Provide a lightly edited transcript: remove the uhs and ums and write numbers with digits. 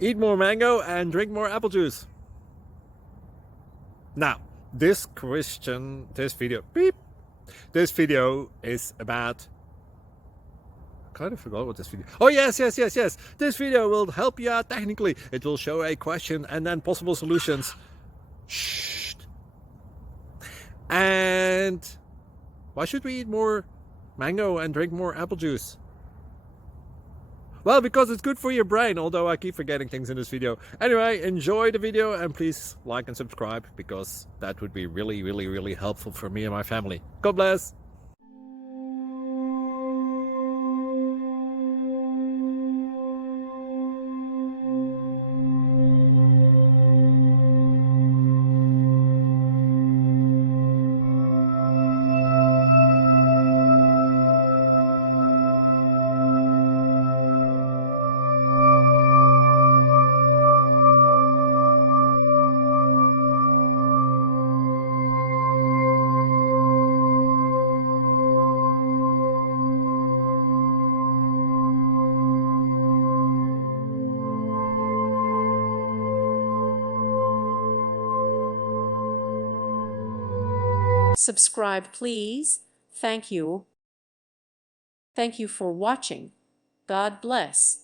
Eat more mango and drink more apple juice. Now, this video is about, I kind of forgot what this video. Oh, yes. This video will help you out technically. It will show a question and then possible solutions. Shh. And why should we eat more mango and drink more apple juice? Well, because it's good for your brain, although I keep forgetting things in this video. Anyway, enjoy the video and please like and subscribe, because that would be really helpful for me and my family. God bless! Subscribe, please. Thank you. Thank you for watching. God bless.